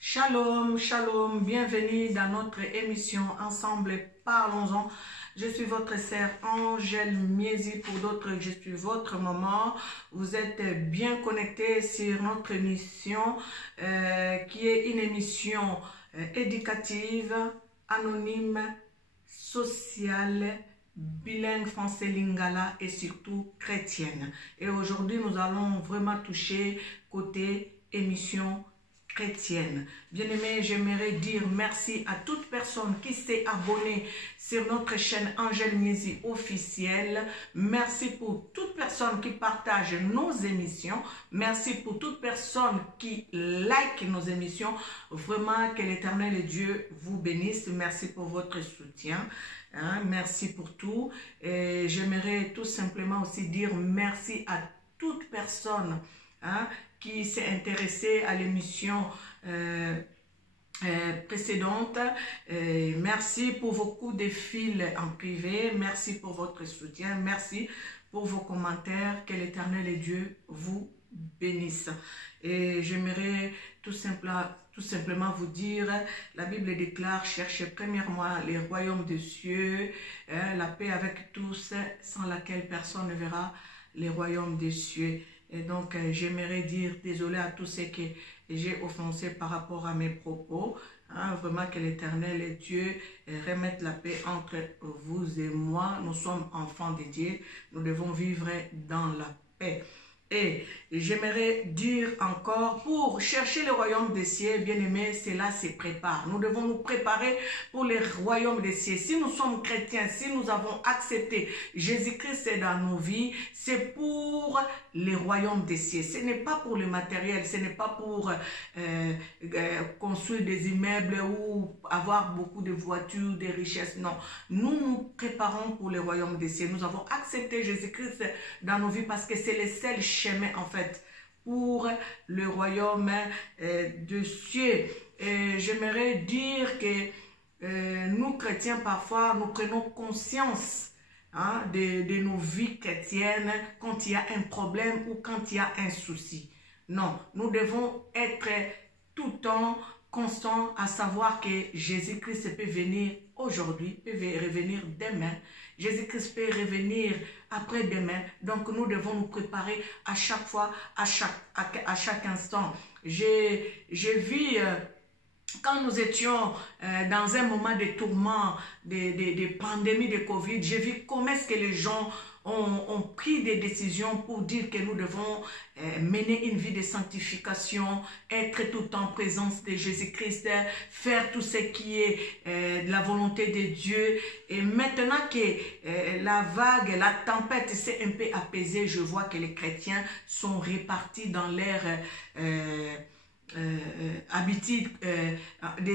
Shalom, shalom, bienvenue dans notre émission Ensemble Parlons-en. Je suis votre sœur Angèle Miezi, pour d'autres je suis votre maman. Vous êtes bien connectés sur notre émission qui est une émission éducative, anonyme, sociale, bilingue français lingala et surtout chrétienne. Et aujourd'hui nous allons vraiment toucher côté émission chrétienne. Bien-aimé, j'aimerais dire merci à toute personne qui s'est abonnée sur notre chaîne Angèle Miezi officielle. Merci pour toute personne qui partage nos émissions. Merci pour toute personne qui like nos émissions. Vraiment, que l'Éternel et Dieu vous bénisse. Merci pour votre soutien. Merci pour tout. Et j'aimerais tout simplement aussi dire merci à toute personne qui s'est intéressé à l'émission précédente. Merci pour vos coups de fil en privé. Merci pour votre soutien. Merci pour vos commentaires. Que l'Éternel et Dieu vous bénisse. Et j'aimerais tout simplement vous dire, la Bible déclare, cherchez premièrement les royaumes des cieux, la paix avec tous, sans laquelle personne ne verra les royaumes des cieux. Et donc, j'aimerais dire désolé à tous ceux que j'ai offensés par rapport à mes propos. Vraiment que l'Éternel et Dieu remettent la paix entre vous et moi. Nous sommes enfants de Dieu. Nous devons vivre dans la paix. Et j'aimerais dire encore, pour chercher le royaume des cieux, bien aimé, cela se prépare. Nous devons nous préparer pour le royaume des cieux. Si nous sommes chrétiens, si nous avons accepté Jésus-Christ dans nos vies, c'est pour le royaume des cieux. Ce n'est pas pour le matériel, ce n'est pas pour construire des immeubles ou avoir beaucoup de voitures, de richesses. Non, nous nous préparons pour le royaume des cieux. Nous avons accepté Jésus-Christ dans nos vies parce que c'est le seul chemin en fait pour le royaume des cieux. J'aimerais dire que nous chrétiens parfois nous prenons conscience de nos vies chrétiennes quand il y a un problème ou quand il y a un souci. Non, nous devons être tout le temps constants à savoir que Jésus-Christ peut venir aujourd'hui, peut revenir demain. Jésus-Christ peut revenir après-demain. Donc nous devons nous préparer à chaque fois, à chaque instant. J'ai vu quand nous étions dans un moment de tourment, de pandémie de Covid, j'ai vu comment est-ce que les gens ont pris des décisions pour dire que nous devons mener une vie de sanctification, être tout en présence de Jésus-Christ, faire tout ce qui est de la volonté de Dieu. Et maintenant que la vague, la tempête s'est un peu apaisée, je vois que les chrétiens sont répartis dans leur habitude,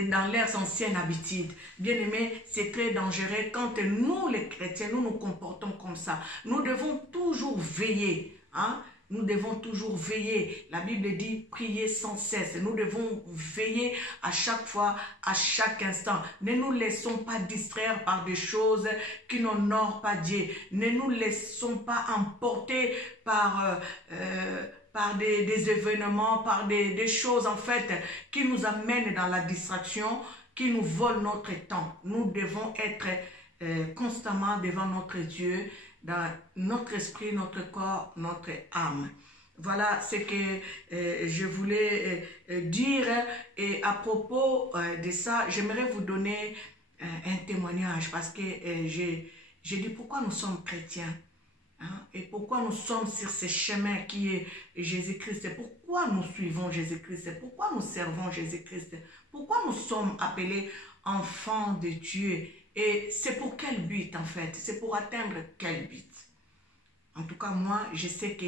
dans leurs anciennes habitudes. Bien aimé, c'est très dangereux quand nous les chrétiens, nous nous comportons comme ça. Nous devons toujours veiller, nous devons toujours veiller. La Bible dit prier sans cesse. Nous devons veiller à chaque fois, à chaque instant. Ne nous laissons pas distraire par des choses qui n'honorent pas Dieu. Ne nous laissons pas emporter par des événements, par des choses en fait qui nous amènent dans la distraction, qui nous volent notre temps. Nous devons être constamment devant notre Dieu, dans notre esprit, notre corps, notre âme. Voilà ce que je voulais dire. Et à propos de ça, j'aimerais vous donner un témoignage parce que j'ai dit pourquoi nous sommes chrétiens. Et pourquoi nous sommes sur ce chemin qui est Jésus-Christ? Pourquoi nous suivons Jésus-Christ? Pourquoi nous servons Jésus-Christ? Pourquoi nous sommes appelés enfants de Dieu? Et c'est pour quel but en fait? C'est pour atteindre quel but? En tout cas, moi, je sais que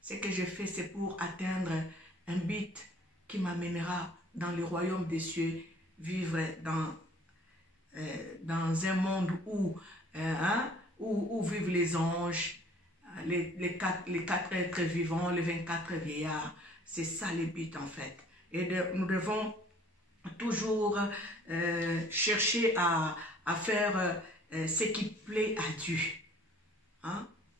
ce que je fais, c'est pour atteindre un but qui m'amènera dans le royaume des cieux, vivre dans un monde où vivent les anges, les quatre êtres vivants, les 24 vieillards. C'est ça le but en fait. Et nous devons toujours chercher à faire ce qui plaît à Dieu.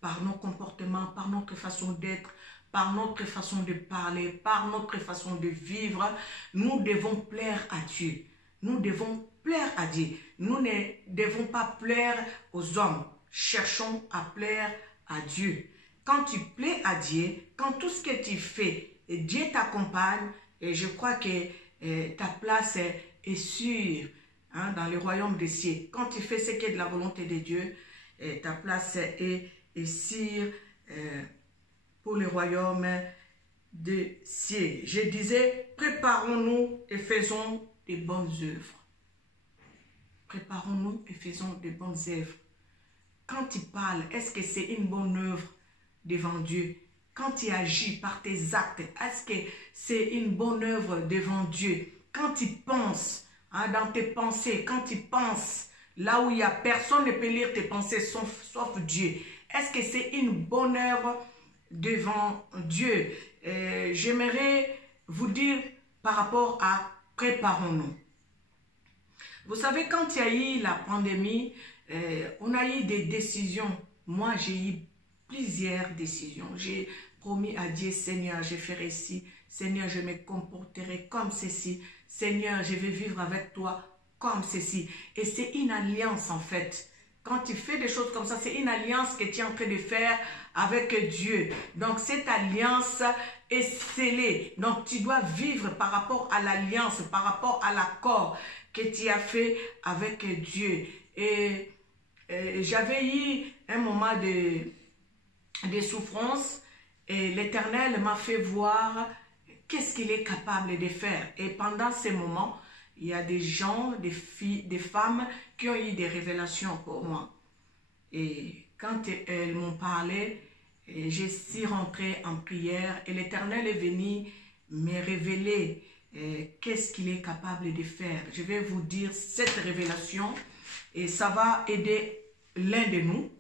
Par nos comportements, par notre façon d'être, par notre façon de parler, par notre façon de vivre, nous devons plaire à Dieu. Nous devons plaire à Dieu. Nous ne devons pas plaire aux hommes. Cherchons à plaire à Dieu. Quand tu plais à Dieu, quand tout ce que tu fais, Dieu t'accompagne, et je crois que ta place est sûre dans le royaume des cieux. Quand tu fais ce qui est de la volonté de Dieu, ta place est sûre pour le royaume des cieux. Je disais, préparons-nous et faisons des bonnes œuvres. Préparons-nous et faisons des bonnes œuvres. Quand tu parles, est-ce que c'est une bonne œuvre devant Dieu? Quand tu agis par tes actes, est-ce que c'est une bonne œuvre devant Dieu? Quand tu penses, dans tes pensées, quand tu penses là où il n'y a personne ne peut lire tes pensées sauf Dieu, est-ce que c'est une bonne œuvre devant Dieu? J'aimerais vous dire par rapport à préparons-nous. Vous savez, quand il y a eu la pandémie, on a eu des décisions. Moi, j'ai eu plusieurs décisions. J'ai promis à Dieu, Seigneur, je ferai ci. Seigneur, je me comporterai comme ceci. Seigneur, je vais vivre avec toi comme ceci. Et c'est une alliance en fait. Quand tu fais des choses comme ça, c'est une alliance que tu es en train de faire avec Dieu. Donc cette alliance est scellée. Donc tu dois vivre par rapport à l'alliance, par rapport à l'accord que tu as fait avec Dieu. Et j'avais eu un moment de souffrance et l'Éternel m'a fait voir qu'est-ce qu'il est capable de faire. Et pendant ces moments, il y a des gens, des filles, des femmes qui ont eu des révélations pour moi. Et quand elles m'ont parlé, je suis rentrée en prière et l'Éternel est venu me révéler qu'est-ce qu'il est capable de faire. Je vais vous dire cette révélation et ça va aider l'un de nous.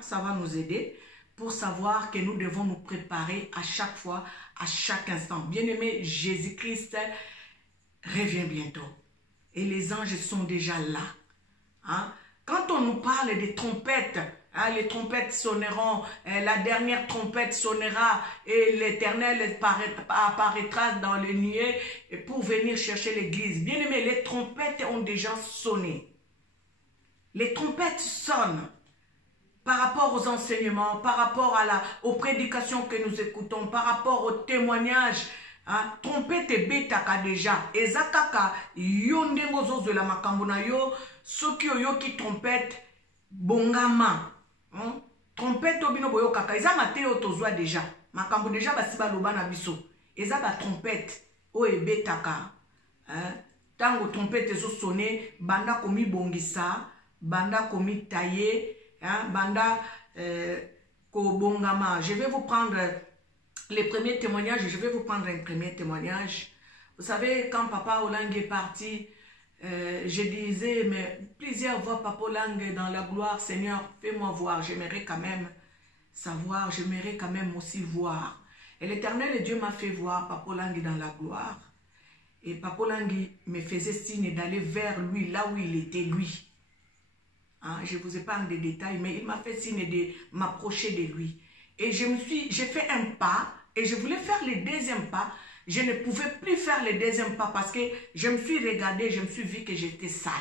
Ça va nous aider pour savoir que nous devons nous préparer à chaque fois, à chaque instant. Bien-aimé, Jésus-Christ revient bientôt. Et les anges sont déjà là. Quand on nous parle des trompettes, les trompettes sonneront, la dernière trompette sonnera et l'Éternel apparaîtra dans le nuée pour venir chercher l'église. Bien-aimé, les trompettes ont déjà sonné. Les trompettes sonnent. Par rapport aux enseignements, par rapport aux prédications que nous écoutons, par rapport aux témoignages, trompette betaka déjà. Ezakaka yondengo zozo la makambona yo, soki oyoki trompette bongama. Trompette obino boyo kaka. Eza mateo tozwa déjà. Makambo déjà basiba loba na biso. Eza ba trompette o ebetaka. Tango trompette zo sonné, banda komi bongisa, banda komi taillé. Banda Kobongama. Je vais vous prendre les premiers témoignages. Je vais vous prendre un premier témoignage. Vous savez, quand Papa Olang est parti, je disais, mais plusieurs voient Papa Olang dans la gloire. Seigneur, fais-moi voir. J'aimerais quand même savoir. J'aimerais quand même aussi voir. Et l'Éternel Dieu m'a fait voir Papa Olang dans la gloire. Et Papa Olang me faisait signe d'aller vers lui, là où il était lui. Je vous épargne des détails, mais il m'a fait signe de m'approcher de lui. Et j'ai fait un pas, et je voulais faire le deuxième pas. Je ne pouvais plus faire le deuxième pas parce que je me suis regardée, je me suis vu que j'étais sale.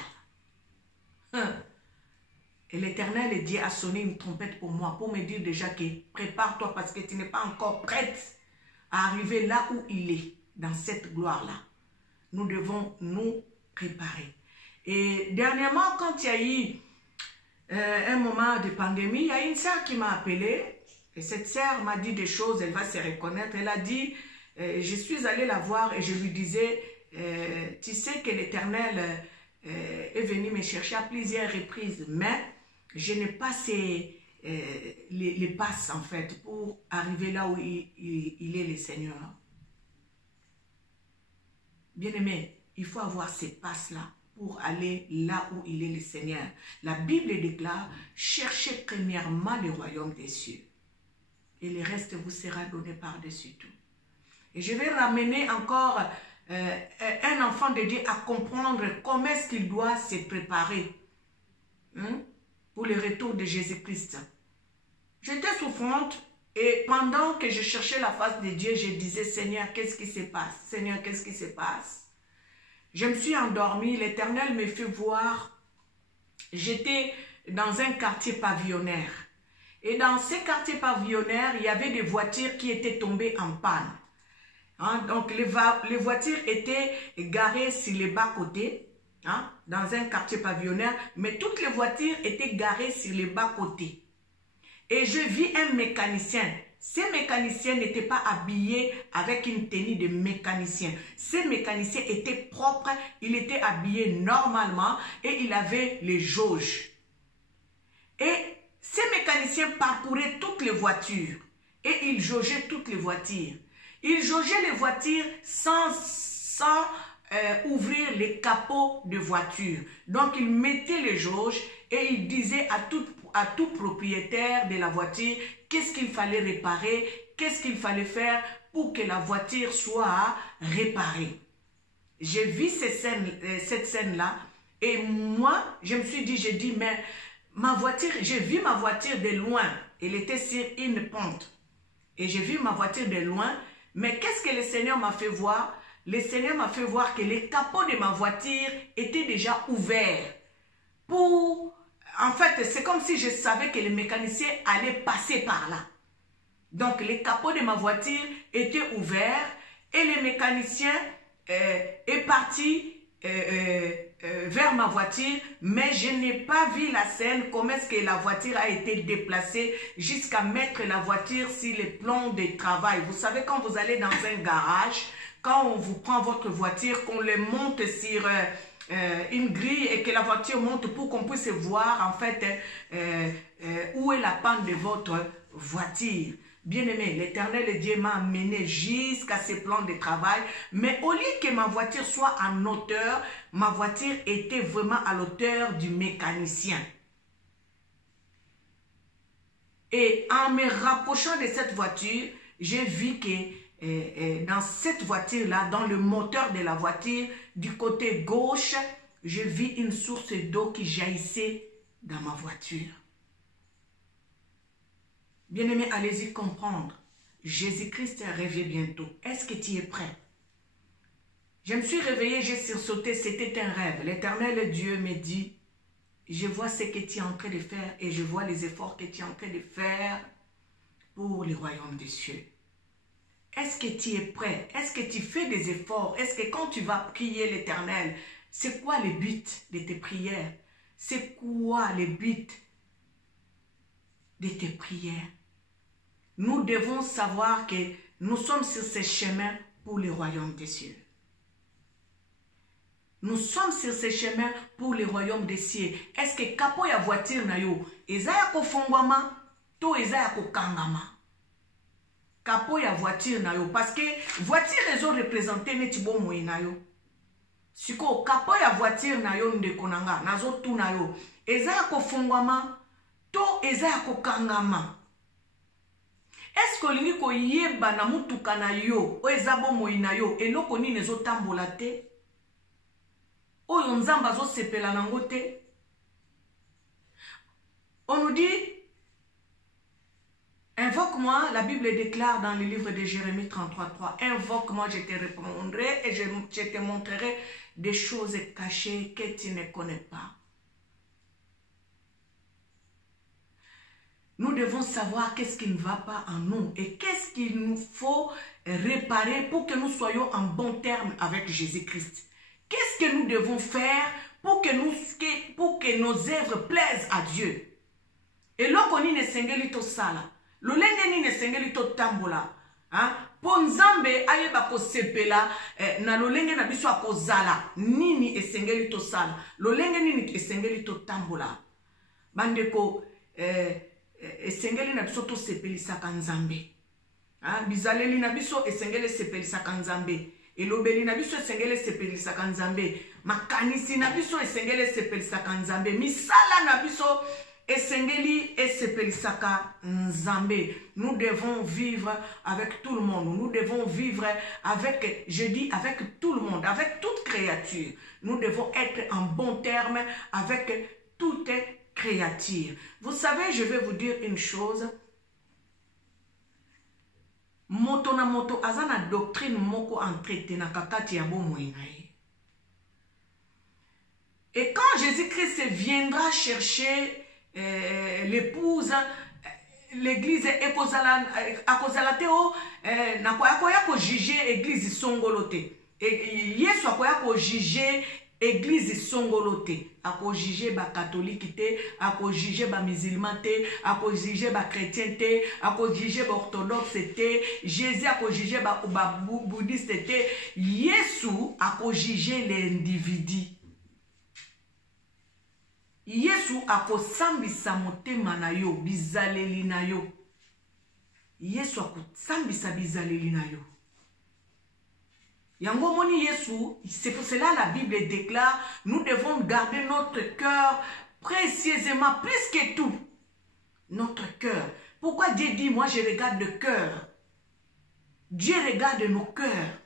Et l'Éternel Dieu a sonné une trompette pour moi, pour me dire déjà que prépare-toi parce que tu n'es pas encore prête à arriver là où il est, dans cette gloire-là. Nous devons nous préparer. Et dernièrement, quand il y a eu un moment de pandémie, il y a une sœur qui m'a appelée et cette sœur m'a dit des choses, elle va se reconnaître. Elle a dit, je suis allée la voir et je lui disais, tu sais que l'Éternel est venu me chercher à plusieurs reprises, mais je n'ai pas les passes en fait pour arriver là où il est le Seigneur. Bien-aimé, il faut avoir ces passes-là pour aller là où il est le Seigneur. La Bible déclare, cherchez premièrement le royaume des cieux. Et le reste vous sera donné par-dessus tout. Et je vais ramener encore un enfant de Dieu à comprendre comment est-ce qu'il doit se préparer pour le retour de Jésus-Christ. J'étais souffrante Et pendant que je cherchais la face de Dieu, je disais, Seigneur, qu'est-ce qui se passe? Seigneur, qu'est-ce qui se passe? Je me suis endormie, l'Éternel me fait voir, j'étais dans un quartier pavillonnaire. Et dans ces quartiers pavillonnaires, il y avait des voitures qui étaient tombées en panne. Hein? Donc les voitures étaient garées sur les bas-côtés, hein? Dans un quartier pavillonnaire, mais toutes les voitures étaient garées sur les bas-côtés. Et je vis un mécanicien. Ces mécaniciens n'étaient pas habillés avec une tenue de mécanicien. Ces mécaniciens étaient propres, il était habillé normalement et il avait les jauges. Et ces mécaniciens parcouraient toutes les voitures et ils jaugeaient toutes les voitures. Ils jaugeaient les voitures sans ouvrir les capots de voiture. Donc ils mettaient les jauges et ils disaient à tout propriétaire de la voiture qu'est-ce qu'il fallait réparer, qu'est-ce qu'il fallait faire pour que la voiture soit réparée. J'ai vu cette scène-là et moi, je me suis dit, mais ma voiture, j'ai vu ma voiture de loin, elle était sur une pente. Et j'ai vu ma voiture de loin, mais qu'est-ce que le Seigneur m'a fait voir? Le Seigneur m'a fait voir que les capots de ma voiture étaient déjà ouverts. En fait, c'est comme si je savais que les mécaniciens allaient passer par là. Donc, les capots de ma voiture étaient ouverts et le mécanicien est parti vers ma voiture, mais je n'ai pas vu la scène, comment est-ce que la voiture a été déplacée jusqu'à mettre la voiture sur les plans de travail. Vous savez, quand vous allez dans un garage, quand on vous prend votre voiture, qu'on le monte sur une grille et que la voiture monte pour qu'on puisse voir en fait où est la panne de votre voiture. Bien-aimé, l'Éternel Dieu m'a amené jusqu'à ces plans de travail, mais au lieu que ma voiture soit en hauteur, ma voiture était vraiment à l'auteur du mécanicien. Et en me rapprochant de cette voiture, j'ai vu que dans cette voiture-là, dans le moteur de la voiture, du côté gauche, je vis une source d'eau qui jaillissait dans ma voiture. Bien-aimé, allez-y comprendre. Jésus-Christ revient bientôt. Est-ce que tu es prêt? Je me suis réveillée, j'ai sursauté, c'était un rêve. L'Éternel Dieu me dit, je vois ce que tu es en train de faire et je vois les efforts que tu es en train de faire pour le royaume des cieux. Est-ce que tu es prêt? Est-ce que tu fais des efforts? Est-ce que quand tu vas prier l'Éternel, c'est quoi le but de tes prières? C'est quoi le but de tes prières? Nous devons savoir que nous sommes sur ce chemin pour le royaume des cieux. Nous sommes sur ce chemin pour le royaume des cieux. Est-ce que kapo ya voiture na yo, eza ya kofongwama, to eza ya kokangama? Kapo ya voiture na yo, parce que voiture ezo représenter neti bomoi na yo. Siko kapo ya voiture na yo ndeko nanga, nazo tu na yo, eza ya kofongwama, to eza ya kokangama? Est-ce que olingi koyeba na mutuka na yo, o eza bomoi na yo, eloko nini ezo tambola te? Oyo nzamba zo sepela nango te? On nous dit, invoque-moi, la Bible déclare dans le livre de Jérémie 33:3, invoque-moi, je te répondrai et je te montrerai des choses cachées que tu ne connais pas. Nous devons savoir qu'est-ce qui ne va pas en nous et qu'est-ce qu'il nous faut réparer pour que nous soyons en bon terme avec Jésus-Christ. Qu'est-ce que nous devons faire pour que nos œuvres plaisent à Dieu? Et loko ni nesengeli to sala, lolenge ni nesengeli to tambola, po nzambe ayeba ko sepela na lolenge na biso akozala, nini esengeli to sala, lolenge nini esengeli to tambola. Bandeko esengeli na biso to sepelisaka nzambe. Bizaleli na biso esengeli sepelisaka nzambe. Elobeli na biso esengeli sepelisaka nzambe. Makanisi na biso esengeli sepelisaka nzambe. Misala na biso esengeli sepelisaka nzambe. Nous devons vivre avec tout le monde. Nous devons vivre avec, je dis avec tout le monde, avec toute créature. Nous devons être en bon terme avec toute créature. Vous savez, je vais vous dire une chose. moto na moto azana doctrine moko entretena kakati ya bomoi na ye. Et quand Jésus-Christ viendra chercher l'épouse, l'église akozala te o akoya ko juger église songolote. Et Yesu akoya ko juger église songolote. Ako juger ba catholique te, ako juger ba musulman te, ako juger ba chrétien te, ako juger ba orthodoxe te, Jésus ako juger ba bouddhiste te. Yesu ako juger l'individu. Yesu akosambisa motema na yo, bizaleli na yo. Yesu akosambisa bizaleli na yo. Yango moni Yesu, c'est pour cela la Bible déclare, nous devons garder notre cœur précieusement, plus que tout. Notre cœur. Pourquoi Dieu dit, moi je regarde le cœur? Dieu regarde nos cœurs.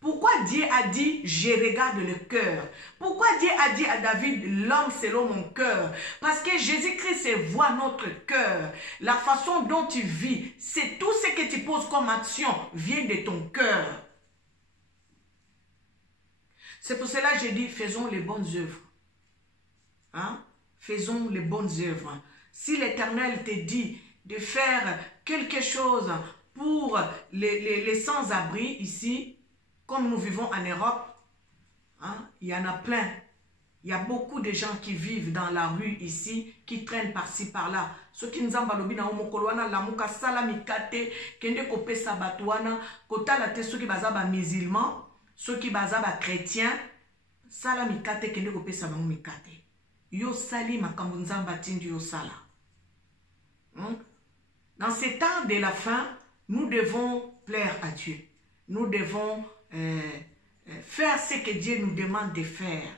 Pourquoi Dieu a dit, je regarde le cœur? Pourquoi Dieu a dit à David, l'homme selon mon cœur? Parce que Jésus-Christ voit notre cœur. La façon dont tu vis, c'est tout ce que tu poses comme action vient de ton cœur. C'est pour cela que je dis, faisons les bonnes œuvres. Hein? Faisons les bonnes œuvres. Si l'Éternel te dit de faire quelque chose pour les sans-abri ici, comme nous vivons en Europe, hein, il y en a plein. Il y a beaucoup de gens qui vivent dans la rue ici, qui traînent par-ci, par-là. Ceux qui nous ont balobi na omokoloana, la muka salamikate, kende kope sabatouana, kotala te ceux qui bazaba musulmans, ceux qui bazaba chrétiens, salamikate kende kope sabamikate. Yo sali makambunzamba tindi yo sala. Dans ces temps de la fin, nous devons plaire à Dieu. Nous devons faire ce que Dieu nous demande de faire.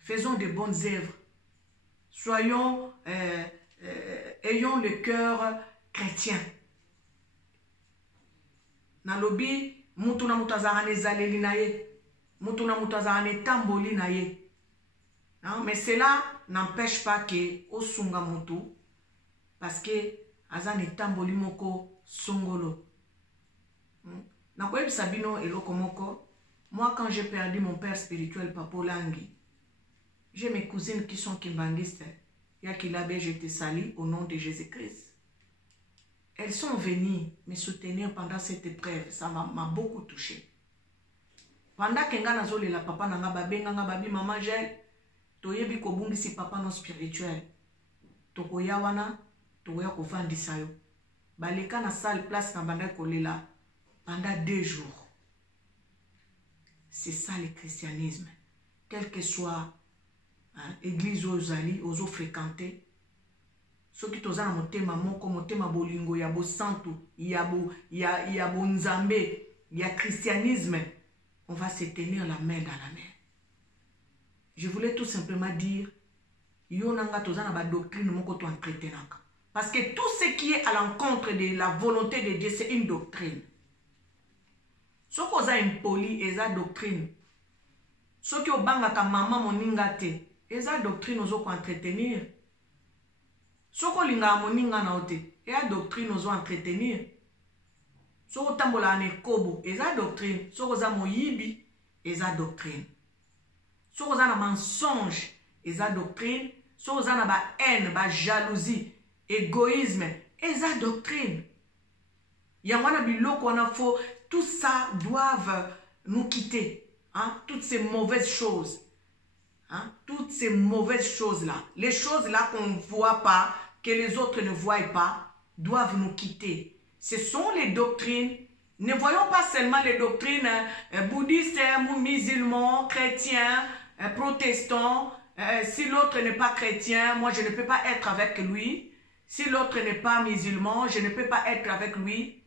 Faisons de bonnes œuvres. Soyons, ayons le cœur chrétien. Nalobi, mutuna mutazarane zaleli na ye, mutuna mutazarane tamboli na ye. Mais cela n'empêche pas que osunga mutu, parce que azane tamboli moko songolo. Moi, quand j'ai perdu mon père spirituel, Papa Langi, j'ai mes cousines qui sont kimbangistes. Yakilabe, je te salue au nom de Jésus-Christ. Elles sont venues me soutenir pendant cette épreuve. Ça m'a beaucoup touché. Pendant que la papa nanga babi maman gel, toyebi kobungisi papa non spirituel. Tokoya wana, tokoya kovandisa yo. Baleka na salle place na banda kolela. Pendant 2 jours. C'est ça le christianisme. Quelle que soit l'église aux ali, aux fréquentés. Ceux qui toza na motema moko, motema bolingo, ya bo santo, ya bo nzambe, ya christianisme. On va se tenir la main dans la main. Je voulais tout simplement dire, yo nanga toza na ba doctrine moko to entretenaka. Parce que tout ce qui est à l'encontre de la volonté de Dieu, c'est une doctrine. Ce qui est impoli, c'est la doctrine. Ce qui est bangaka maman moninga te, c'est la doctrine ozo ko entretenir. Ce qui est linga moninga na ote, c'est la doctrine ozo entretenir. Ce qui est tambola ane kobo, c'est la doctrine. Ce qui est moyibi, c'est la doctrine. Ce qui est na mensonge, c'est la doctrine. Ce qui est na ba haine, ba jalousie, égoïsme, c'est la doctrine. Yangwana biloko wana fo. Tout ça doivent nous quitter. Hein? Toutes ces mauvaises choses. Hein? Toutes ces mauvaises choses-là. Les choses-là qu'on ne voit pas, que les autres ne voient pas, doivent nous quitter. Ce sont les doctrines. Ne voyons pas seulement les doctrines bouddhistes, musulmans, chrétiens, protestants. Si l'autre n'est pas chrétien, moi je ne peux pas être avec lui. Si l'autre n'est pas musulman, je ne peux pas être avec lui.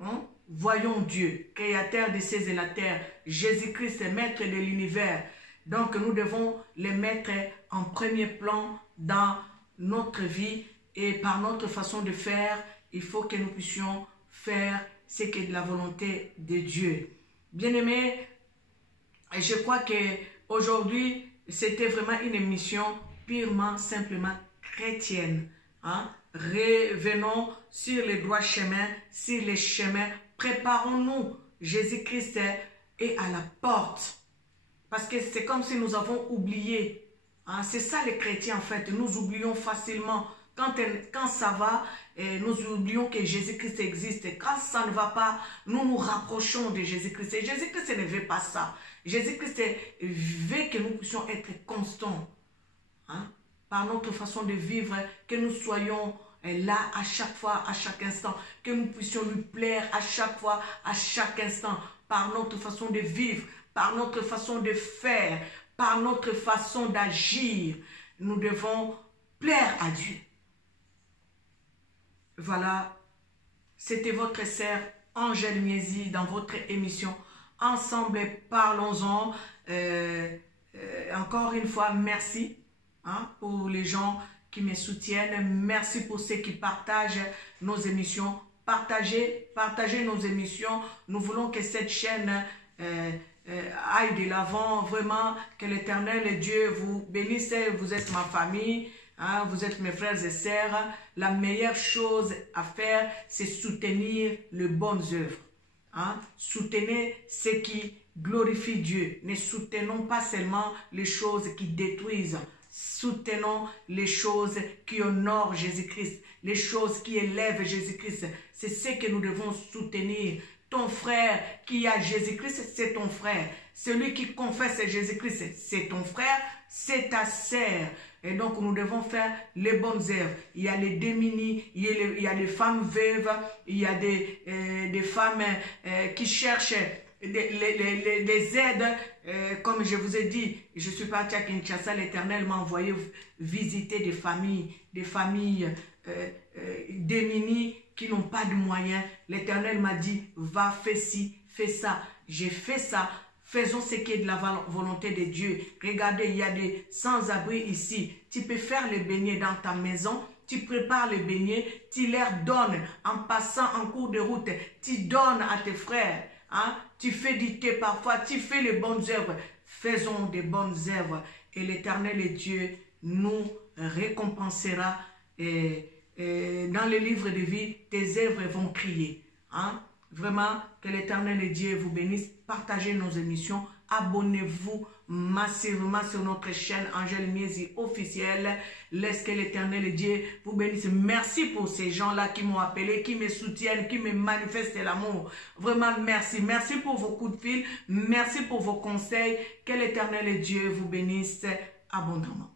Hein? Voyons Dieu, créateur des cieux et de la terre, Jésus-Christ, maître de l'univers. Donc nous devons les mettre en premier plan dans notre vie et par notre façon de faire, il faut que nous puissions faire ce qui est de la volonté de Dieu. Bien-aimés, je crois qu'aujourd'hui, c'était vraiment une émission purement, simplement chrétienne. Hein? Revenons sur les droits chemins, sur les chemins. Préparons-nous. Jésus-Christ est à la porte. Parce que c'est comme si nous avons oublié. Hein? C'est ça les chrétiens en fait. Nous oublions facilement. Quand ça va, nous oublions que Jésus-Christ existe. Et quand ça ne va pas, nous nous rapprochons de Jésus-Christ. Et Jésus-Christ ne veut pas ça. Jésus-Christ veut que nous puissions être constants. Hein? Par notre façon de vivre, que nous soyons là à chaque fois, à chaque instant. Que nous puissions lui plaire à chaque fois, à chaque instant. Par notre façon de vivre, par notre façon de faire, par notre façon d'agir. Nous devons plaire à Dieu. Voilà, c'était votre sœur Angèle Miezi dans votre émission Ensemble Parlons-en. Encore une fois, merci pour les gens qui me soutiennent. Merci pour ceux qui partagent nos émissions. Partagez nos émissions. Nous voulons que cette chaîne aille de l'avant. Vraiment, que l'Éternel Dieu vous bénisse. Vous êtes ma famille. Hein, vous êtes mes frères et sœurs. La meilleure chose à faire, c'est soutenir les bonnes œuvres. Hein? Soutenez ce qui glorifie Dieu. Ne soutenons pas seulement les choses qui détruisent. Soutenons les choses qui honorent Jésus-Christ. Les choses qui élèvent Jésus-Christ. C'est ce que nous devons soutenir. Ton frère qui a Jésus-Christ, c'est ton frère. Celui qui confesse Jésus-Christ, c'est ton frère, c'est ta sœur. Et donc, nous devons faire les bonnes œuvres. Il y a les démunis, il y a les femmes veuves, il y a des femmes qui cherchent des aides. Comme je vous ai dit, je suis partie à Kinshasa, l'Éternel m'a envoyé visiter des familles démunies qui n'ont pas de moyens. L'Éternel m'a dit, va, fais ci, fais ça. J'ai fait ça. Faisons ce qui est de la volonté de Dieu. Regardez, il y a des sans-abri ici. Tu peux faire les beignets dans ta maison. Tu prépares les beignets. Tu leur donnes en passant en cours de route. Tu donnes à tes frères. Hein? Tu fais du thé parfois. Tu fais les bonnes œuvres. Faisons des bonnes œuvres. Et l'Éternel Dieu nous récompensera. Et dans le livre de vie, tes œuvres vont crier. Hein? Vraiment, que l'Éternel Dieu vous bénisse. Partagez nos émissions. Abonnez-vous massivement sur notre chaîne Angèle Miezi officielle. Laisse que l'Éternel Dieu vous bénisse. Merci pour ces gens-là qui m'ont appelé, qui me soutiennent, qui me manifestent l'amour. Vraiment, merci. Merci pour vos coups de fil. Merci pour vos conseils. Que l'Éternel Dieu vous bénisse abondamment.